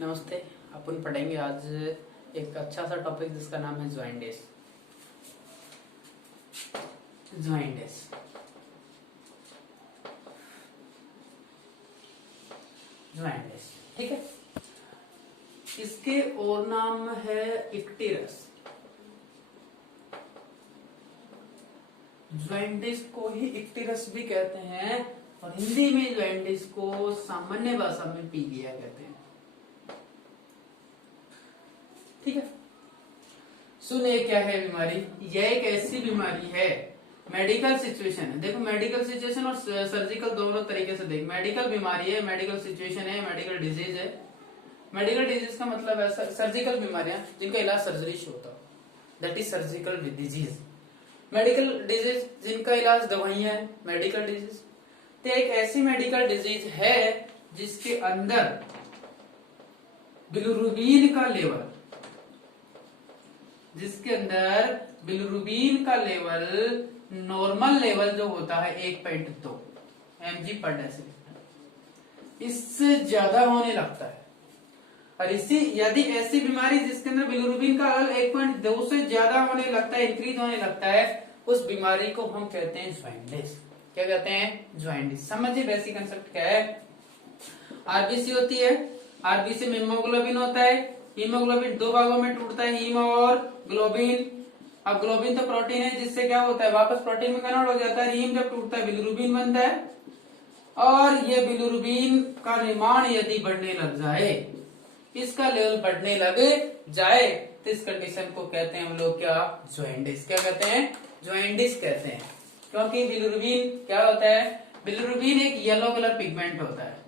नमस्ते। अपन पढ़ेंगे आज एक अच्छा सा टॉपिक जिसका नाम है ज्वाइंटिस। ज्वाइंटिस ज्वाइंटिस ठीक है। इसके और नाम है इक्टेरस। ज्वाइंटिस को ही इक्टेरस भी कहते हैं और हिंदी में ज्वाइंटिस को सामान्य भाषा में पीलिया कहते हैं। ठीक है, सुनिए क्या है बीमारी। यह एक ऐसी बीमारी है, मेडिकल सिचुएशन है। देखो, मेडिकल सिचुएशन और सर्जिकल दोनों तरीके से देख। मेडिकल बीमारी है, मेडिकल सिचुएशन है, मेडिकल डिजीज है। मेडिकल डिजीज का मतलब है सर्जिकल बीमारियां जिनका इलाज सर्जरी से होता है, that is surgical disease. Medical disease जिनका इलाज दवाइयां है, मेडिकल डिजीज। तो एक ऐसी मेडिकल डिजीज है जिसके अंदर बिलिरुबिन का लेवल, नॉर्मल लेवल जो होता है 1.2 mg पर डेसिलिटर, इससे ज्यादा होने लगता है। और यदि ऐसी बीमारी जिसके अंदर बिलिरुबिन का लेवल 1.2 से ज्यादा होने लगता है, इंक्रीज होने लगता है, उस बीमारी को हम कहते हैं ज्वाइंटिस। क्या कहते हैं? ज्वाइंटिस। समझिए बेसिक कंसेप्ट क्या है। आरबीसी होती है, आरबीसी में हीमोग्लोबिन होता है। हीमोग्लोबिन दो भागों में टूटता है, हीम और ग्लोबिन। अब ग्लोबिन तो प्रोटीन है जिससे क्या होता है, वापस प्रोटीन में कन्वर्ट हो जाता है। हीम जब टूटता है बिलिरुबिन बनता है, और ये बिलिरुबिन का निर्माण यदि बढ़ने लग जाए, इसका लेवल बढ़ने लगे जाए, तो इस कंडीशन को कहते हैं हम लोग क्या? ज्वाइंटिस। क्या कहते हैं? ज्वाइंटिस कहते हैं। क्योंकि बिलिरुबिन क्या होता है? बिलिरुबिन एक येलो कलर पिगमेंट होता है।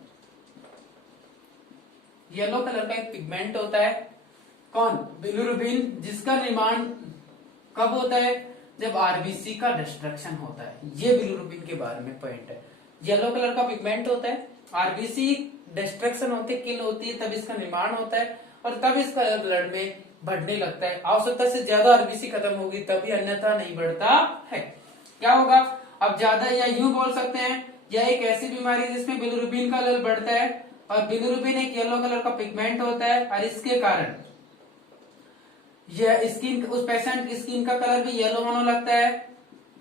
येलो कलर का एक पिगमेंट होता है। कौन? बिलिरुबिन, जिसका निर्माण कब होता है? जब आरबीसी का डिस्ट्रक्शन होता है। ये बिलिरुबिन के बारे में पॉइंट है। येलो कलर का पिगमेंट होता है, आरबीसी डिस्ट्रक्शन होती है, किल होती है, तब इसका निर्माण होता है और तब इसका ब्लड में बढ़ने लगता है। आवश्यकता से ज्यादा आरबीसी खत्म होगी तभी, अन्यथा नहीं बढ़ता है। क्या होगा अब? ज्यादा, या यूं बोल सकते हैं, यह एक ऐसी बीमारी है जिसमें बिलिरुबिन का लेवल बढ़ता है, और बिलिरुबिन एक येलो कलर का पिगमेंट होता है, और इसके कारण यह स्किन, उस पेशेंट की स्किन का कलर भी येलो होने लगता है,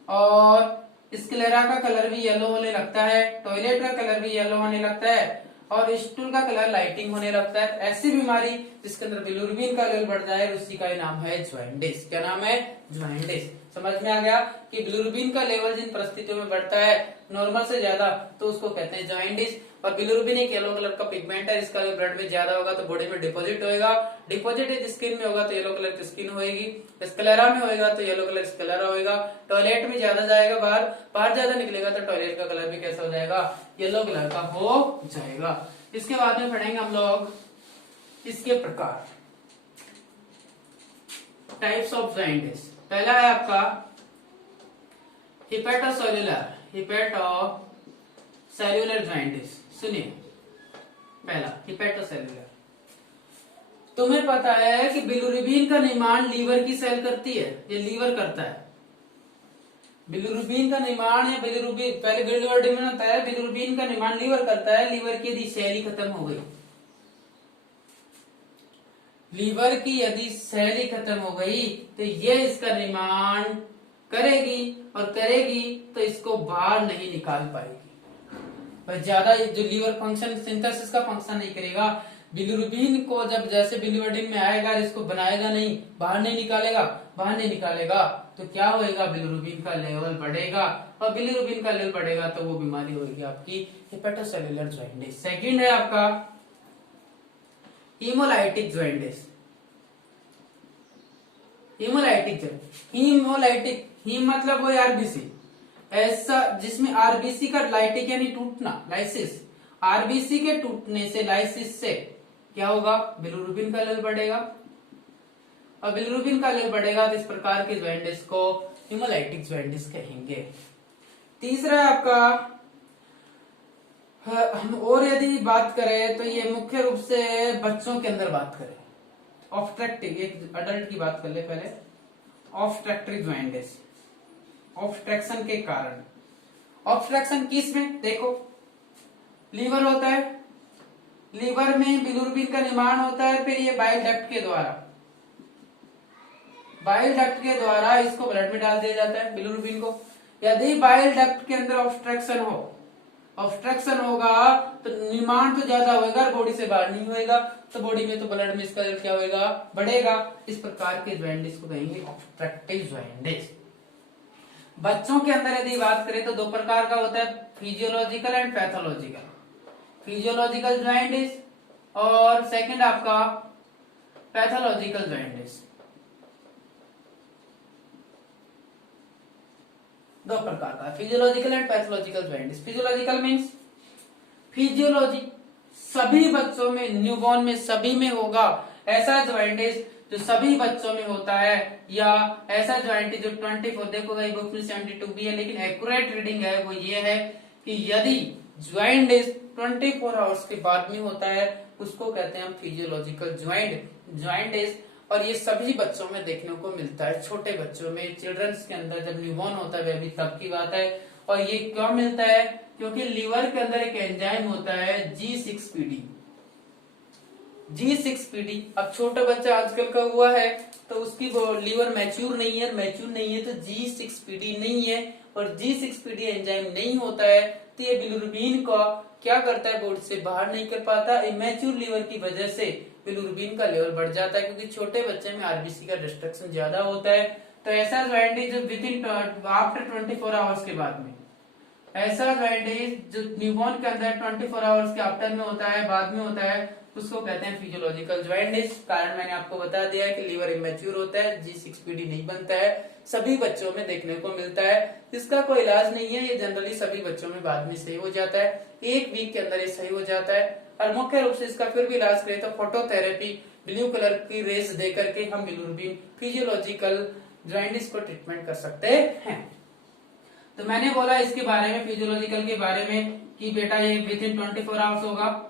और स्क्लेरा का कलर भी येलो होने लगता है, टॉयलेट का कलर भी येलो होने लगता है, और स्टूल का कलर लाइटिंग होने लगता है। ऐसी बीमारी जिसके अंदर बिलिरुबिन का लेवल बढ़ जाए, उसी का नाम है ज्वाइंटिस। क्या नाम है? ज्वाइंटिस। समझ में आ गया कि बिलिरुबिन का लेवल जिन परिस्थितियों में बढ़ता है नॉर्मल से ज्यादा, तो उसको कहते हैं ज्वाइंटिस। और बिलिरुबिन एक येलो कलर का पिगमेंट है, इसका ब्लड में ज्यादा होगा तो बॉडी में डिपॉजिट होगा। डिपॉजिट यदि स्किन में होगा तो येलो कलर की स्किन होगी, स्क्लेरा में होगा तो येलो कलर स्क्लेरा होगा। टॉयलेट में ज्यादा जाएगा, बाहर ज्यादा निकलेगा तो टॉयलेट का कलर भी कैसा हो जाएगा? येलो कलर का हो जाएगा। इसके बाद में पढ़ेंगे हम लोग इसके प्रकार, टाइप्स ऑफ ज्वाइंटिस। पहला है आपका हिपेटोसेल्युलर ज्वाइंटिस। सुनिए, पहला हिपेटोसेल्युलर। तुम्हें पता है कि बिलिरुबिन का निर्माण लीवर की सेल करती है, ये लीवर करता है। बिलिरुबिन का निर्माण है, बिलिरुबिन पहले बिलिरुबिन होता है, बिलिरुबिन का निर्माण लीवर करता है। लीवर की यदि सेल ही खत्म हो गई, लीवर की यदि सेल ही खत्म हो गई, तो ये इसका निर्माण करेगी, और करेगी तो इसको बाहर नहीं निकाल पाएगी। पर ज्यादा जो लीवर फंक्शन, सिंथेसिस का फंक्शन नहीं करेगा। बिलिरुबिन को जब जैसे बिलिरुबिन में आएगा, इसको बनाएगा नहीं, बाहर नहीं निकालेगा, तो क्या होएगा? बिलिरुबिन का लेवल बढ़ेगा, और बिलिरुबिन का लेवल बढ़ेगा तो वो बीमारी होगी आपकी हिपेटोसेल्युलर ज्वाइंटिस। सेकंड है आपका हीमोलाइटिक ज्वाइंटिस। हीमोलाइटिक, हीम मतलब वो आरबीसी, ऐसा जिसमें आरबीसी का लाइटिक यानी टूटना, लाइसिस। आरबीसी के टूटने से, लाइसिस से क्या होगा? बिलिरुबिन का लेवल बढ़ेगा, और बिलिरुबिन का लेवल बढ़ेगा तो इस प्रकार के ज्वाइंटिस को हीमोलाइटिक ज्वाइंटिस कहेंगे। तीसरा है आपका, हम और यदि बात करें तो ये मुख्य रूप से बच्चों के अंदर बात करें, ऑब्स्ट्रक्टिव, एक अडल्ट की बात कर ले पहले। ऑब्स्ट्रक्टिव ज्वाइंटिस, ऑब्स्ट्रक्शन के कारण। ऑब्स्ट्रक्शन किस में? देखो, लीवर होता है, लीवर में बिलिरुबिन का निर्माण होता है, फिर ये बाइल डक्ट के द्वारा इसको ब्लड में डाल दिया जाता है बिलिरुबिन को। यदि बाइल डक्ट के अंदर ऑब्स्ट्रक्शन होगा तो निर्माण तो ज्यादा होगा, बॉडी से बाहर नहीं होएगा, तो बॉडी में तो ब्लड में इसका क्या होएगा, बढ़ेगा। इस प्रकार के जॉइंटिस को कहेंगे ऑब्स्ट्रक्टिव जॉइंटिस। बच्चों के अंदर यदि बात करें तो 2 प्रकार का होता है, physiological and pathological. Physiological jaundice और सेकंड आपका पैथोलॉजिकल जॉइंटिस। 2 प्रकार का physiological and pathological jaundice. Physiological means physiology सभी बच्चों में, न्यूबॉर्न में सभी में होगा ऐसा जॉइंटिस जो सभी बच्चों में होता है, या ऐसा जॉइंटिस जो 24, देखो भाई बुक में 72 भी है, लेकिन एक्यूरेट रीडिंग है वो ये है कि यदि जॉइंटिस 24 आवर्स के बाद में होता है उसको कहते हैं हम फिजियोलॉजिकल जॉइंटिस। और ये सभी बच्चों में देखने को मिलता है, छोटे बच्चों में, चिल्ड्रंस के अंदर जब न्यूबॉर्न होता है अभी तब की बात है। और ये क्यों मिलता है, क्योंकि लीवर के अंदर एक एंजाइम होता है G6PD। अब छोटा बच्चा आजकल का हुआ है तो उसकी लीवर मैच्योर नहीं है तो G6PD नहीं है, और G6PD एंजाइम नहीं होता है तो ये बिलिरुबिन का क्या करता है, बॉडी से बाहर नहीं कर पाता। इमेच्योर लीवर की वजह से बिलिरुबिन का लेवल बढ़ जाता है, क्योंकि छोटे बच्चे में आरबीसी का डिस्ट्रक्शन ज्यादा होता है। तो ऐसा जॉइंटिस जो विदिन आफ्टर 24 आवर्स के बाद में, ऐसा जॉइंटिस जो न्यूबॉर्न के अंदर 24 आवर्स के आफ्टर में होता है, बाद में होता है, उसको कहते हैं फिजियोलॉजिकल जॉइंटिस। कारण मैंने आपको बता दिया है कि लीवर इमेच्योर होता है, G6PD नहीं बनता है, सभी बच्चों में देखने को मिलता है, इसका कोई इलाज नहीं है, ये जनरली सभी बच्चों में बाद में सही हो जाता है, 1 वीक के अंदर ये सही हो जाता है। और मुख्य रूप से इसका फिर भी इलाज करें तो फोटोथेरेपी, ब्लू कलर की रेज दे करके हम बिलिरुबिन फिजियोलॉजिकल जॉइंटिस को ट्रीटमेंट कर सकते हैं। तो मैंने बोला इसके बारे में, फिजियोलॉजिकल के बारे में, कि बेटा ये विदिन 24 आवर्स होगा,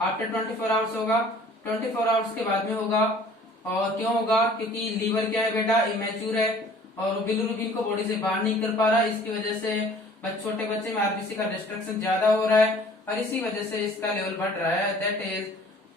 आफ्टर 24 आवर्स होगा, 24 आवर्स के बाद में होगा। और क्यों होगा, क्योंकि लीवर क्या है बेटा, इमेच्योर है और बिलिरुबिन को बॉडी से बाहर नहीं कर पा रहा, इसकी वजह से छोटे बच्चे में आरबीसी का डिस्ट्रक्शन ज्यादा हो रहा है और इसी वजह से इसका लेवल बढ़ रहा है, दैट इज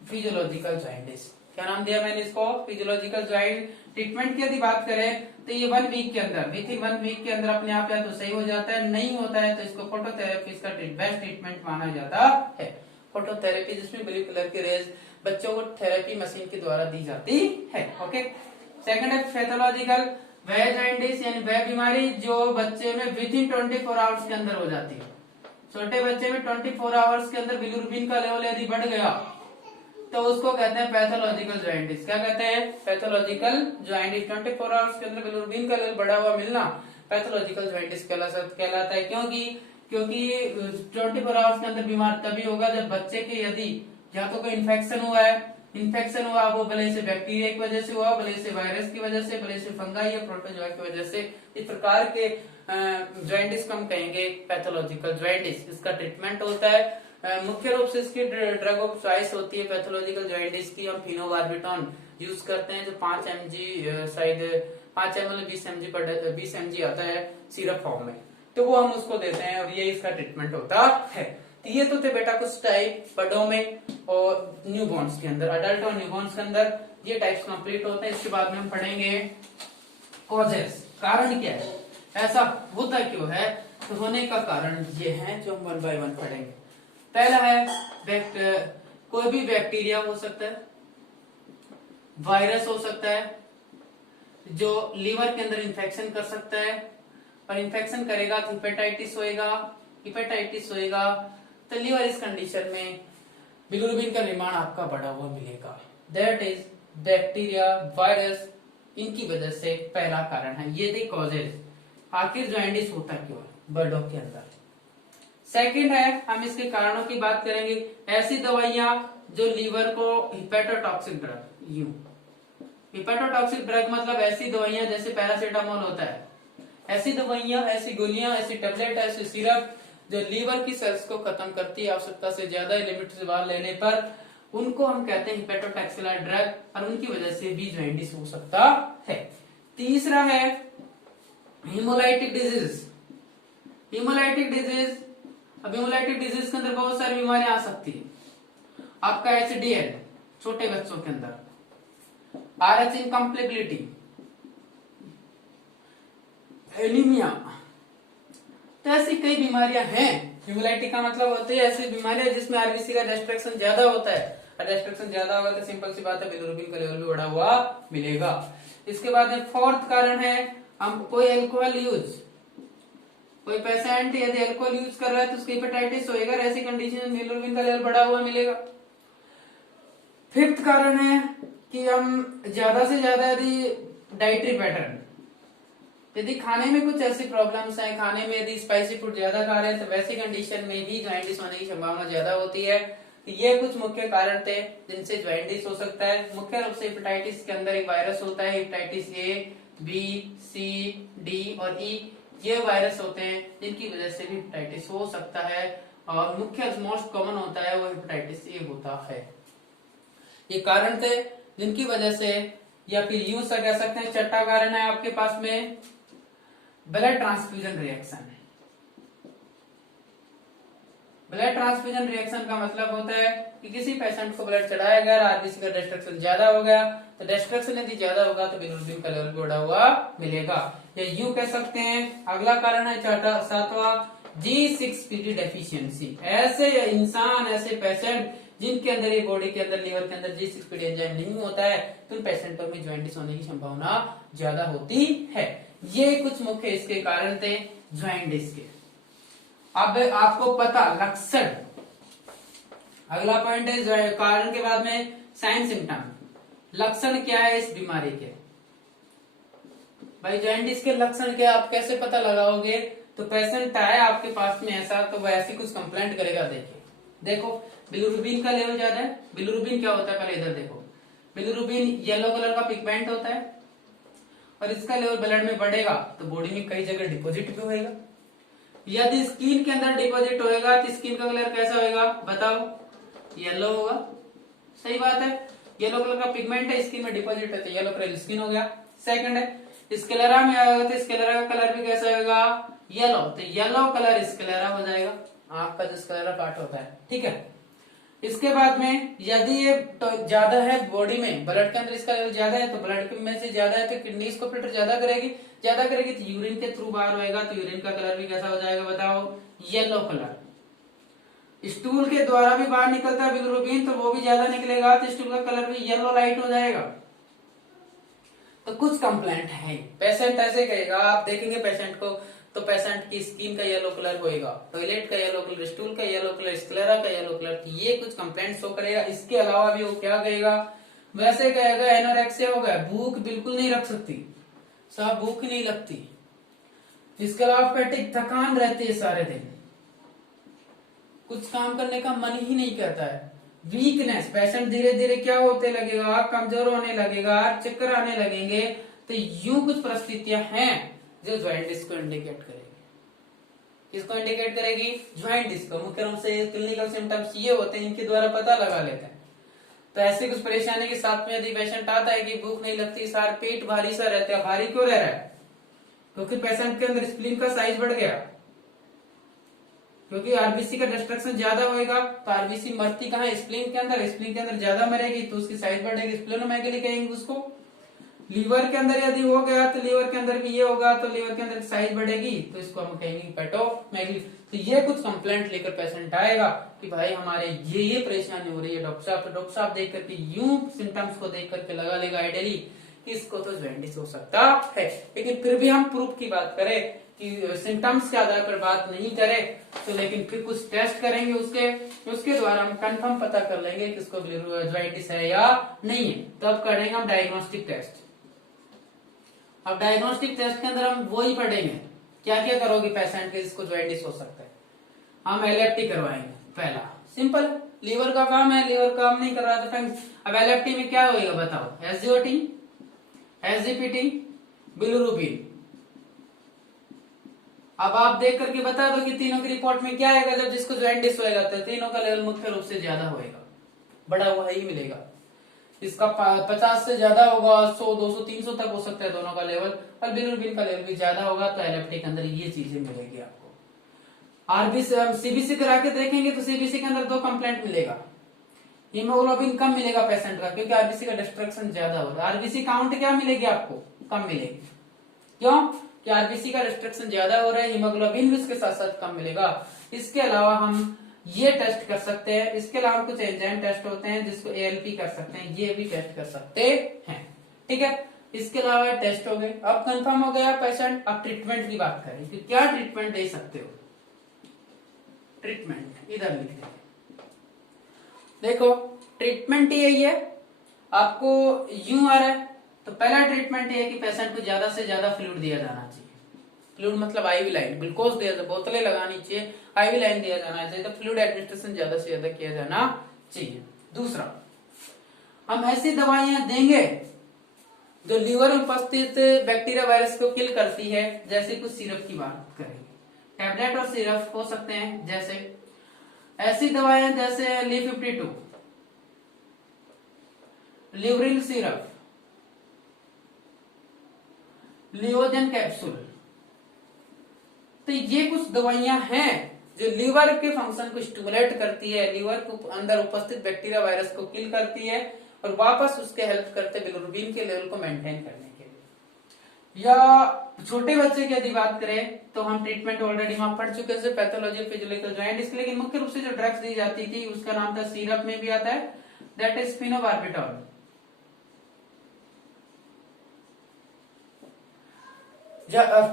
फिजियोलॉजिकल जॉइंटिस। क्या नाम दिया मैंने इसको, फिजियोलॉजिकल जॉइंट। ट्रीटमेंट की यदि बात करें तो ये 1 वीक के अंदर, विथिन 1 वीक के अंदर अपने आप या तो सही हो जाता है, नहीं होता है तो इसको फोटोथेरेपी इसका बेस्ट ट्रीटमेंट माना जाता है। फोटोथेरेपी जिसमें ब्लू कलर की रेज बच्चों को थेरेपी मशीन के द्वारा दी जाती है। ओके, सेकंड है पैथोलॉजिकल, वह जॉइंटिस यानी वह बीमारी जो बच्चे में विदिन 24 आवर्स के अंदर हो जाती है। छोटे बच्चे में 24 आवर्स के अंदर बिलिरुबिन का लेवल यदि बढ़ गया तो उसको कहते हैं पैथोलॉजिकल जॉइंटिस। क्या कहते हैं, पैथोलॉजिकल जॉइंटिस। 24 आवर्स के अंदर बिलिरुबिन का लेवल बढ़ा हुआ मिलना पैथोलॉजिकल जॉइंटिस कहलाता है। क्योंकि 24 आवर्स के अंदर बीमार तभी होगा जब बच्चे के यदि या तो कोई इन्फेक्शन हुआ, वो भले से बैक्टीरिया की वजह से हुआ, भले से वायरस की वजह से, भले से फंगाई या प्रोटोजोआ की वजह से, इस प्रकार के जॉइंटिस को हम कहेंगे पैथोलॉजिकल जॉइंटिस। इसका ट्रीटमेंट होता है, मुख्य रूप से इसकी ड्रग ऑफ चॉइस होती है पैथोलॉजिकल जॉइंटिस की, हम फिनोबार्बिटॉन यूज करते हैं जो 5 mg शायद 5 ml 20 mg आता है सिरप फॉर्म में, तो वो हम उसको देते हैं और ये इसका ट्रीटमेंट होता है। तो ये तो थे बेटा कुछ टाइप बड़ों में और न्यूबॉर्न्स के अंदर, अडल्ट और न्यूबॉर्न्स के अंदर ये टाइप्स कंप्लीट होते हैं। इसके बाद में हम पढ़ेंगे कॉजेस, कारण क्या है, ऐसा होता क्यों है, तो होने का कारण ये है जो हम 1 by 1 पढ़ेंगे। पहला है कोई भी बैक्टीरिया हो सकता है, वायरस हो सकता है जो लीवर के अंदर इंफेक्शन कर सकता है, और इंफेक्शन करेगा तो हिपेटाइटिस होएगा तो लीवर इस कंडीशन में बिलिरुबिन का निर्माण आपका बढ़ा हुआ मिलेगा, दैट इज बैक्टीरिया, वायरस, इनकी वजह से पहला कारण है। ये थे कॉजेज, आखिर जॉइंटिस होता क्यों है बर्डों के अंदर। सेकंड है, हम इसके कारणों की बात करेंगे, ऐसी दवाइयां जो लीवर को हिपेटोटॉक्सिक ड्रग मतलब ऐसी दवाइयां जैसे पैरासीटामोल होता है, ऐसी दवाइयां, ऐसी गोलियां, ऐसी टेबलेट, ऐसी सिरप जो लीवर की सेल्स को खत्म करती है आवश्यकता से ज्यादा लिमिट से बाहर लेने पर, उनको हम कहते हैं हिपेटोटॉक्सिक ड्रग, और उनकी वजह से भी जॉइंटिस हो सकता है। तीसरा है हीमोलाइटिक डिजीज अब हेमोलाइटिक डिजीज के अंदर बहुत सारी बीमारियां आ सकती है। आपका HDL छोटे बच्चों के अंदर, RH इनकम्प्लेबिलिटी, एनीमिया, तो ऐसी कई बीमारियां हैं। हेमोलाइटिक का मतलब होती है ऐसी बीमारियां जिसमें आरबीसी का डिस्ट्रक्शन ज्यादा होता है, और डिस्ट्रक्शन ज्यादा होगा तो सिंपल सी बात है बिलिरुबिन का लेवल भी बढ़ा हुआ मिलेगा। इसके बाद में फोर्थ कारण है हम कोई अल्कोहल यूज, कोई पेशेंट यदि अल्कोहल यूज कर रहा है तो उसकी हेपेटाइटिस होएगा, ऐसी कंडीशन में बिलिरुबिन का लेवल बढ़ा हुआ मिलेगा। फिफ्थ कारण है कि हम ज्यादा से ज्यादा यदि डाइटरी पैटर्न, यदि खाने में कुछ ऐसी प्रॉब्लम्स हैं, खाने में यदि स्पाइसी फूड ज्यादा खा रहे हैं तो वैसी कंडीशन में भी जॉइंटिस होने की संभावना ज्यादा होती है। तो ये कुछ मुख्य कारण थे जिनसे जॉइंटिस हो सकता है। मुख्य रूप से हेपेटाइटिस के अंदर एक वायरस होता है, hepatitis A, B, C, D और E, ये वायरस होते हैं जिनकी वजह से भी हेपेटाइटिस हो सकता है, और मुख्य मोस्ट कॉमन होता है वो हेपेटाइटिस A होता है। ये कारण थे जिनकी वजह से, या फिर यूं सा कह सकते हैं छठा कारण है आपके पास में blood transfusion reaction. Blood transfusion reaction का मतलब होता है कि किसी पेशेंट को ब्लड चढ़ाया गया, आरबीसी का डिस्ट्रक्शन ज्यादा हो गया, तो डिस्ट्रक्शन यदि ज्यादा होगा तो बिलिरुबिन का लेवल बढ़ा हुआ मिलेगा। या यूं कह सकते हैं अगला कारण है सातवां G6PD डेफिशिएंसी। ऐसे इंसान, ऐसे पेशेंट जिनके अंदर ये बॉडी के अंदर, लीवर के अंदर G6PD एंजाइम नहीं होता है, तो उन पेशेंटों में जॉइंटिस होने की संभावना ज्यादा होती है। ये कुछ मुख्य इसके कारण थे जॉइंटिस के। अब आपको पता लक्षण, अगला पॉइंट है कारण के बाद में साइन सिम्टम। लक्षण क्या है इस बीमारी के? भाई जॉइंटिस के लक्षण क्या, आप कैसे पता लगाओगे? तो पेशेंट आए आपके पास में ऐसा, तो वह ऐसी कुछ कंप्लेंट करेगा। देखो बिलिरुबिन का लेवल ज्यादा है। बिलिरुबिन क्या होता है पहले इधर देखो, बिलिरुबिन येलो कलर का पिगमेंट होता है, और इसका लेवल ब्लड में बढ़ेगा तो बॉडी में कई जगह डिपॉजिट भी होएगा। यदि स्किन के अंदर डिपॉजिट होएगा तो स्किन का कलर कैसा होएगा बताओ? येलो होगा। सही बात है, येलो कलर का पिगमेंट है, स्किन में डिपॉजिट है तो येलो कलर स्किन हो गया। सेकंड है स्क्लेरा में आएगा तो स्क्लेरा का कलर भी कैसा होगा? येलो, तो येलो कलर स्क्लेरा हो जाएगा, आंख का जो स्क्लेरा पार्ट होता है। ठीक है, इसके बाद में यदि ये तो ज्यादा है बॉडी में, ब्लड के अंदर इसका लेवल ज्यादा है, तो ब्लड में से ज्यादा है तो किडनी इसको फिल्टर ज्यादा करेगी तो यूरिन के थ्रू बाहर होएगा, तो यूरिन का कलर भी कैसा हो जाएगा बताओ? Yellow colour. स्टूल के द्वारा भी बाहर निकलता है बिलिरुबिन, तो वो भी ज्यादा निकलेगा तो स्टूल का कलर भी येलो लाइट हो जाएगा। तो कुछ कंप्लेंट है, पेशेंट ऐसे कहेगा, आप देखेंगे पेशेंट को तो पेशेंट की स्किन का येलो कलर होएगा, टॉयलेट का येलो कलर, स्टूल का येलो कलर, स्क्लेरा का येलो कलर, ये कुछ कंप्लेंट शो करेगा। इसके अलावा भी वो क्या कहेगा? वैसे कहेगा एनोरेक्सिया हो गया, भूख बिल्कुल नहीं रख सकती, साहब भूख नहीं लगती। इसके अलावा पेटिक थकान रहती है सारे दिन, कुछ काम करने का मन ही नहीं करता है। वीकनेस, पेशेंट धीरे धीरे क्या होते लगेगा? कमजोर होने लगेगा, चक्कर आने लगेंगे। तो यूं कुछ परिस्थितियां हैं जो जॉइंटिस को इंडिकेट करेगी। किसको इंडिकेट करेगी? जॉइंटिस को। मुख्य रूप से क्लिनिकल सिम्टम्स ये होते हैं, इनके द्वारा पता लगा लेते हैं। तो ऐसी कुछ परेशानी के साथ में यदि पेशेंट आता है कि भूख नहीं लगती, सारा पेट भारी सा रहता है, भारी क्यों रह रहा है? क्योंकि पेशेंट के अंदर स्प्लीन का साइज बढ़ गया, क्योंकि आरबीसी का डिस्ट्रक्शन ज्यादा होएगा तो आरबीसी मरती कहाँ है? स्प्लीन के अंदर। स्प्लीन के अंदर ज्यादा मरेगी तो उसकी साइज बढ़ेगी, स्प्लेनोमेगाली कहेंगे उसको। लीवर के अंदर यदि हो गया तो लीवर के अंदर भी ये होगा तो लीवर के अंदर साइज बढ़ेगी, तो इसको हम कहेंगे पेटोमेगाली। तो ये कुछ कंप्लेंट लेकर पेशेंट आएगा कि भाई हमारे ये परेशानी हो रही है डॉक्टर साहब। तो डॉक्टर साहब देख करके यूं सिम्टम्स को देख करके लगा लेगा आइडियली इसको तो जॉइंटिस हो सकता है। लेकिन फिर भी हम प्रूफ की बात करें कि सिम्टम्स के आधार पर बात नहीं करें, तो लेकिन फिर कुछ टेस्ट करेंगे उसके द्वारा हम कंफर्म पता कर लेंगे कि इसको जॉइंटिस है या नहीं है। तब करेंगे हम डायग्नोस्टिक टेस्ट। अब डायग्नोस्टिक टेस्ट के अंदर हम वो ही पढ़ेंगे क्या क्या करोगे पेशेंट के जिसको जॉइंटिस हो सकता है। हम एलएफटी करवाएंगे। पहला सिंपल, लीवर का काम है, लीवर काम नहीं कर रहा तो अब एलएफटी में क्या होगा बताओ? SGOT, SGPT, bilirubin. अब आप देख करके बता दो कि तीनों की रिपोर्ट में क्या आएगा जब जिसको जॉइंटिस होएगा, तो तीनों का लेवल मुख्य रूप से ज्यादा होएगा, बड़ा हुआ ही मिलेगा। इसका 50 से ज्यादा होगा, 100, 200, 300 तक हो सकता है दोनों का लेवल, और बिलिरुबिन का लेवल भी ज्यादा होगा, तो एलएफटी के अंदर ये चीजें मिलेगी आपको। आरबीसी सीबीसी करा के देखेंगे तो सीबीसी के अंदर 2 कंप्लेंट मिलेगा, हीमोग्लोबिन कम मिलेगा पेशेंट का, क्योंकि आरबीसी का डिस्ट्रक्शन ज्यादा हो रहा है। आरबीसी काउंट क्या मिलेगी आपको, कम मिलेगी। क्यों कि आरबीसी का डिस्ट्रक्शन ज्यादा हो रहा है, हीमोग्लोबिन भी उसके साथ साथ कम मिलेगा। इसके अलावा हम ये टेस्ट कर सकते हैं, इसके अलावा कुछ एंजाइम टेस्ट होते हैं जिसको एएलपी कर सकते हैं, ये भी टेस्ट कर सकते हैं। ठीक है, इसके अलावा टेस्ट हो गए। अब कंफर्म हो गया पेशेंट, अब ट्रीटमेंट की बात करें कि क्या ट्रीटमेंट दे सकते हो। ट्रीटमेंट इधर लिख दें, देखो ट्रीटमेंट यही है, आपको यूं आ रहा है तो पहला ट्रीटमेंट ये है कि पेशेंट को ज्यादा से ज्यादा फ्लूइड दिया जाना चाहिए। फ्लूइड मतलब आईवी लाइन, ग्लूकोज दिया जाए, बोतलें लगानी चाहिए, आईवी लाइन दिया जाना चाहिए, तो फ्लूइड एडमिनिस्ट्रेशन ज्यादा से ज्यादा किया जाना चाहिए। दूसरा, हम ऐसी दवाइयां देंगे जो लीवर में उपस्थित बैक्टीरिया वायरस को किल करती है, जैसे कुछ सिरप की बात करेंगे, टैबलेट और सिरप हो सकते हैं। जैसे ऐसी दवाएं जैसे ली52, लिवरिल सिरप, लियोजन कैप्सूल, तो ये कुछ दवाइयां हैं जो लीवर के फंक्शन को स्टिमुलेट करती है, लीवर को अंदर उपस्थित बैक्टीरिया वायरस को किल करती है और वापस उसके हेल्प करते बिलिरुबिन के लेवल को मेंटेन करने के लिए। या छोटे बच्चे की यदि बात करें तो हम ट्रीटमेंट ऑलरेडी वहां पढ़ चुके हैं, पैथोलॉजी फिजियोलॉजिकल जॉइंट, लेकिन मुख्य रूप से जो ड्रग्स दी जाती थी उसका नाम था, सिरप में भी आता है, दैट इज फिनोबार्बिटॉल।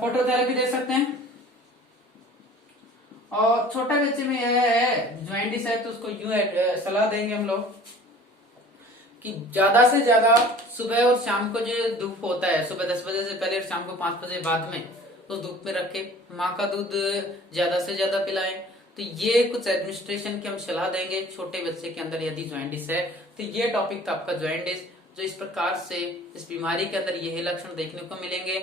फोटोथेरेपी दे सकते हैं। और छोटा बच्चे में यह है ज्वाइंटिस है तो उसको यूं सलाह देंगे हम लोग कि ज्यादा से ज्यादा सुबह और शाम को जो धूप होता है, सुबह 10 बजे से पहले और शाम को 5 बजे बाद में, उस धूप में रखे, माँ का दूध ज्यादा से ज्यादा पिलाएं। तो ये कुछ एडमिनिस्ट्रेशन की हम सलाह देंगे छोटे बच्चे के अंदर यदि ज्वाइंटिस है। तो ये टॉपिक था आपका ज्वाइंटिस, जो इस प्रकार से इस बीमारी के अंदर यही लक्षण देखने को मिलेंगे।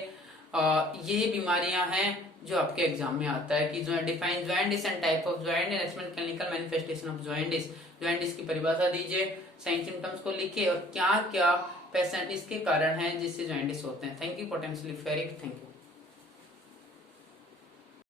यही बीमारियां हैं जो आपके एग्जाम में आता है कि define jaundice and type of jaundice, explain clinical manifestation of jaundice. Jaundice की परिभाषा दीजिए, साइन सिम्टम्स को लिखिए और क्या क्या पेशेंट इसके कारण हैं जिससे ज्वाइंटिस होते हैं। Thank you potentially ferric, thank you.